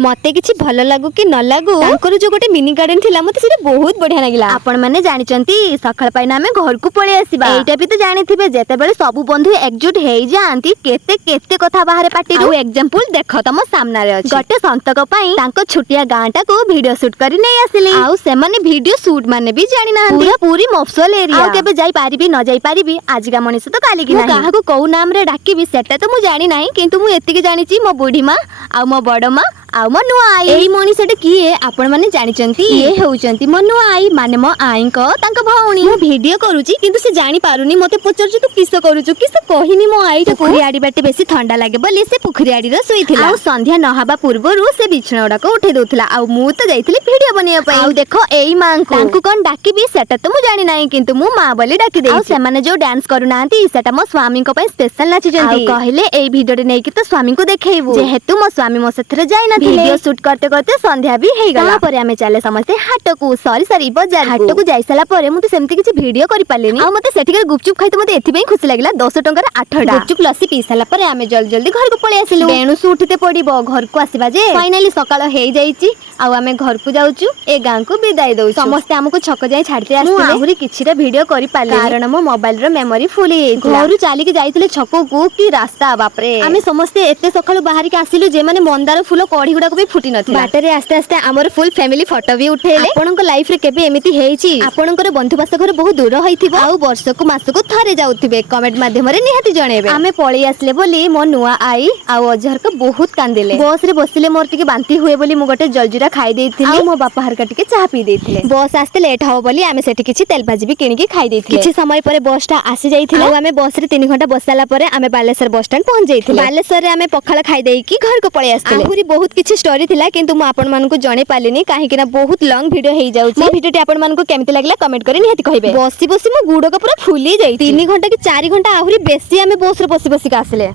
मते किछि भल लागू कि न लागू तांकर जो गोटे मिनी गार्डन थिला मते सेटा बहुत बढ़िया लागिला। आपण माने जानिचंती सखळ पाइना हमें घर को पळे आसीबा एटा भी तो जानिथिबे जेते बेले सब बंधु एकजुट हेई जांती केते केते कथा बाहर पाटी रो एग्जांपल देखो तम सामना रे अछि गोटे संतक पई तांको छुटिया गांटा को वीडियो शूट करी नै आसिली आउ से माने वीडियो शूट माने भी जानि ना पूरा पूरी मफसल एरिया आउ केबे जाई पारिबी न जाई पारिबी आजिका मनिस तो काली की नाही काहा को कौ नाम रे डाकीबी सेटा तो मु जानि नाही किंतु मु एतिके जानिची मो बुढी मा आउ मो बड़ मा आउ मो नुआ आई एई मनिसटे किए आपण माने जानिचंती ये हेउचंती मो नुआ आई माने मो आई को तांका भौणी मु वीडियो करूची किंतु से जानि पारुनी मते पचरछु तू किस करूछु किस कहिनी मो आई तो पुखरी आडी बाटे बेसी ठंडा लागे बोली से पुखरी आडी रो सुईथिला आउ संध्या नहाबा पूर्वरु से बिछणाडा को उठे दोथला आउ मु तो जाईथिली वीडियो बनिया पई आउ देखो एई मां को तांकु कोन डाकीबी सेटा तो मु जानि नाही किंतु मु मां बोली डाकी देई आउ से माने जो डांस करू नांती सेटा मो स्वामी को पई स्पेशल नाची जंती आउ कहले एई वीडियो रे नै कि तो स्वामी को देखेइबो जेहेतु मो स्वामी मो सथरे जाई ना वीडियो शूट करते करते संध्या भी हे गला परे हमें चले समस्ते हाट को सॉरी बाजार हाट को जाई सला परे मु तो सेमती किछि वीडियो करि पालेनी आ मते सेठिकर गुपचुप खाइते मते एथि बेई खुशी लागिला 10 टंका रे 8 टा गुपचुप लस्सी पी सला परे हमें जल्दी घर को पळे आसिलु बेणु सुठिते पडिबो घर को आसीबा जे फाइनली सकाळ हे जाईची आ हमें घर को जाउचु ए गां को विदाई दउ समस्ते हमको छक जाई छाडते आस्ते आहुरी किछि रे वीडियो करि पाले कारण मो मोबाइल रो मेमोरी फुल हे घरु चाली के जाईतले छक को की रास्ता बाप रे हमें समस्ते एते सकाळ बाहर के आसिलु जे माने मंदार फूल कढी गुडा को भी फुटी नथिला बाटरे आस्ते आस्ते हमर फुल फैमिली फोटो भी उठेले आपनक लाइफ रे केबे एमिति हेइची आपनकर बंधु बास घर बहुत दूर होइथिबो आउ वर्ष को मास को थारे जाउथिबे कमेंट माध्यम रे निहाती जणेबे हमें पळी आसले बोली मो नुआ आई आउ अजहर को बहुत कांदेले बस रे बसिले मोर टिके बांती हुए बोली मु गोटे जलजीरा खाई देइथिली मो बापा हरका टिके चाह पी देइथिले बस आस्ते लेट हो बोली हमें सेठी किछि तेल भाजी भी किनि के खाई देइथिले किछि समय परे बस टा आसी जाइथिला आउ हमें बस रे 3 घंटा बसला परे हमें बालेश्वर बस स्टैंड पहुंच जाइथिले बालेश्वर रे हमें पखाला खाई देई की घर को पळे आस्ते आहुरी बहुत किछि स्टोरी थिला किंतु मु आपण मानको जणे पालिनी काहे कि ना बहुत लॉन्ग वीडियो हे जाउची मो वीडियो टी आपण मानको केमिति लागला कमेंट करी निहाती कहबे बसी बसी मो गुडो का पूरा फुली जाई 3 घंटा कि 4 घंटा आहुरी बेसी हमें बस रे बसी बसी का आसले।